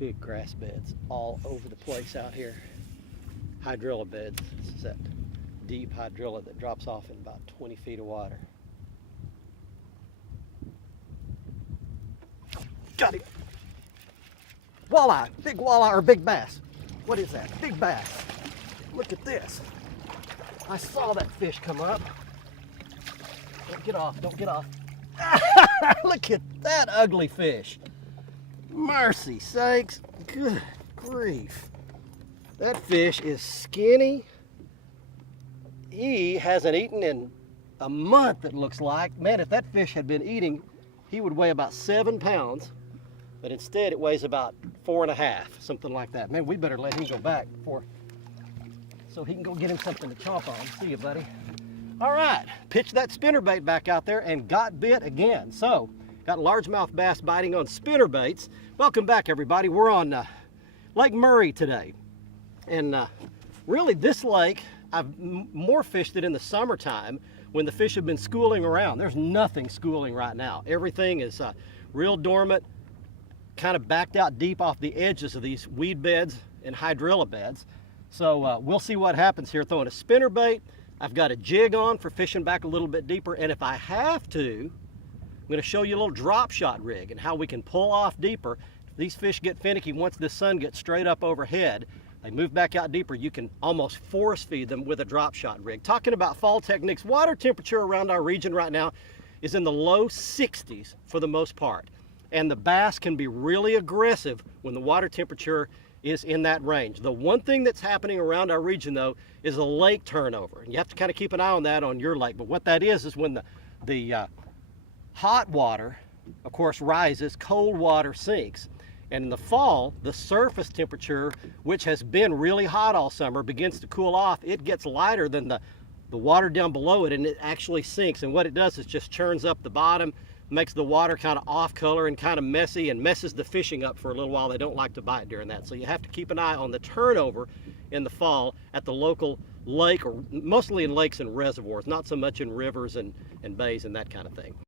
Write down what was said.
big grass beds all over the place out here. Hydrilla beds. This is that deep hydrilla that drops off in about 20 feet of water. Got him! Walleye! Big walleye or big bass. What is that? Big bass. Look at this. I saw that fish come up. Don't get off, don't get off. Look at that ugly fish. Mercy sakes. Good grief. That fish is skinny. He hasn't eaten in a month, it looks like. Man, if that fish had been eating, he would weigh about 7 pounds. But instead, it weighs about 4.5, something like that. Man, we better let him go back so he can go get him something to chomp on. See you, buddy. All right, pitched that spinnerbait back out there and got bit again. So, got largemouth bass biting on spinnerbaits. Welcome back, everybody. We're on Lake Murray today. And really, this lake, I've more fished it in the summertime when the fish have been schooling around. There's nothing schooling right now. Everything is real dormant, kind of backed out deep off the edges of these weed beds and hydrilla beds. So we'll see what happens here throwing a spinnerbait. I've got a jig on for fishing back a little bit deeper, and if I have to, I'm going to show you a little drop shot rig and how we can pull off deeper. If these fish get finicky once the sun gets straight up overhead, they move back out deeper, you can almost force feed them with a drop shot rig. Talking about fall techniques, water temperature around our region right now is in the low 60s for the most part. And the bass can be really aggressive when the water temperature is in that range. The one thing that's happening around our region though is a lake turnover. And you have to kind of keep an eye on that on your lake. But what that is when the hot water, of course, rises, cold water sinks. And in the fall, the surface temperature, which has been really hot all summer, begins to cool off. It gets lighter than the water down below it, and it actually sinks. And what it does is just churns up the bottom, makes the water kind of off color and kind of messy, and messes the fishing up for a little while. They don't like to bite during that. So you have to keep an eye on the turnover in the fall at the local lake, or mostly in lakes and reservoirs, not so much in rivers and bays and that kind of thing.